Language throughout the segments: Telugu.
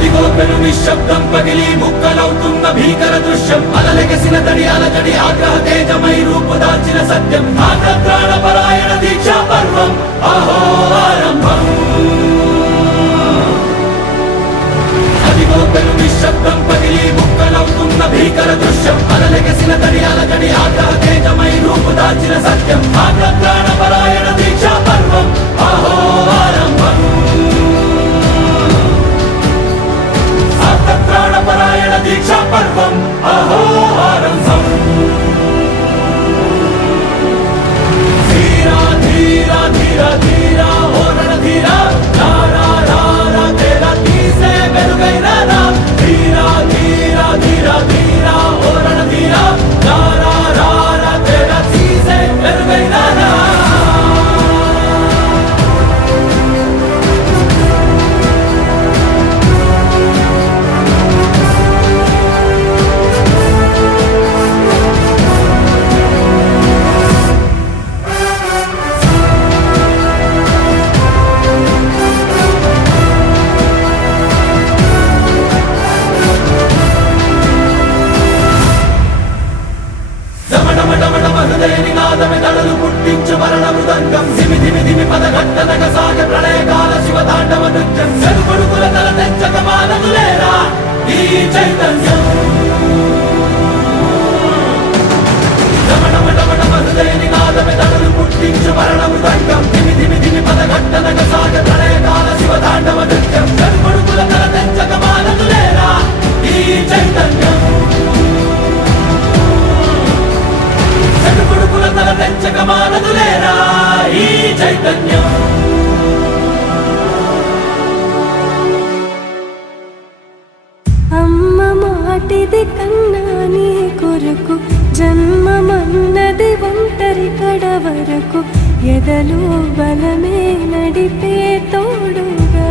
అదిగో పెను నిశ్శబ్దం పగిలి ముక్కలవుతున్న భీకర దృశ్యం అలలెగసిన తడి అలజడి ఆగ్రహ తేజమై రూపుదాల్చిన సత్యం ఆగ్రహ దీక్షా పర్వం అహో ఆరంభం అదిగో పెను నిశ్శబ్దం పగిలి ముక్కలవుతున్న భీకర దృశ్యం అలలెగసిన తడి అలజడి ఆగ్రహ తేజమై రూపుదాల్చిన సత్యం ఆగ్రహ దీక్షా పర్వం అహో ఆరంభం ప్రాణపరాయణ దీక్షా పర్వం అహో ఆరంభం ధీరా ధీరా ధీరా ధీరా ఓ రణధీరా రారా రారా తేరా తీసే వెలుగైనా ధీరా ధీరా ధీరా ధీరా ఓ రణధీరా రారా రారా తేరా తీసే వెలుగైనా నినాదమెదడలు పుట్టించు మరణ మృదంగం ధిమి ధిమి ధిమి పదఘట్టనగ సాగ ప్రళయకాల శివతాండవ నృత్యం చెరుకొడుకుల తల తెచ్చక మానదులేరా ఈ చైతన్యం రమణమటమట హృదయ నినాదమెదడలు పుట్టించు మరణ మృదంగం ధిమి ధిమి ధిమి పదఘట్టనగ సాగ ప్రళయకాల శివతాండవ నృత్యం చెరుకొడుకుల తల తెచ్చక మానదులేరా ఈ చైతన్యం కొడుకుల తల తెచ్చక మానదులేరా ఈ చైతన్యం అమ్మ మాటిది కన్నా నీ కొరకు జన్మమన్నది ఒంటరి కడ వరకు ఎదలు బలమే నడిపే తోడుగా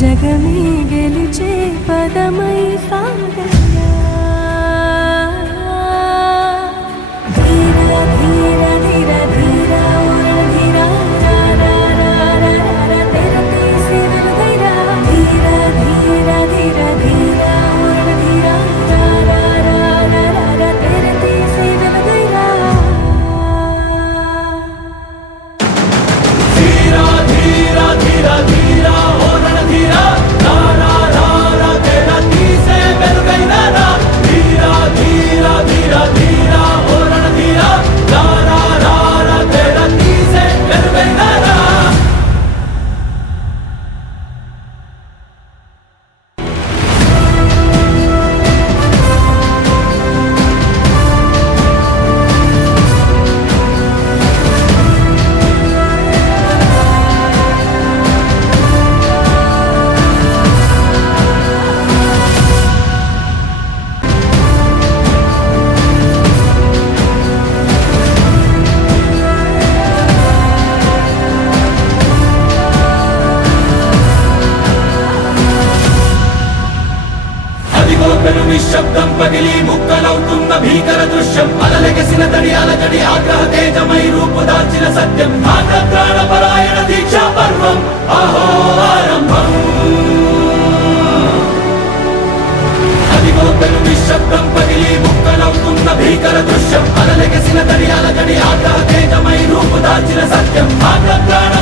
జగమే గెలిచే పదమై సాగ నిశ్శబ్దం పగిలి ముక్కలవుతున్న భీకర దృశ్యం అలలెగసిన తడి అలజడి ఆగ్రహ తేజమై రూపుదాల్చిన సత్యం ఆగ్రహ దీక్షా పర్వం అహో ఆరంభం అదిగో పెను నిశ్శబ్దం పగిలి ముక్కలవుతున్న భీకర దృశ్యం అలలెగసిన తడి అలజడి ఆగ్రహ తేజమై రూపుదాల్చిన సత్యం ఆగ్రహ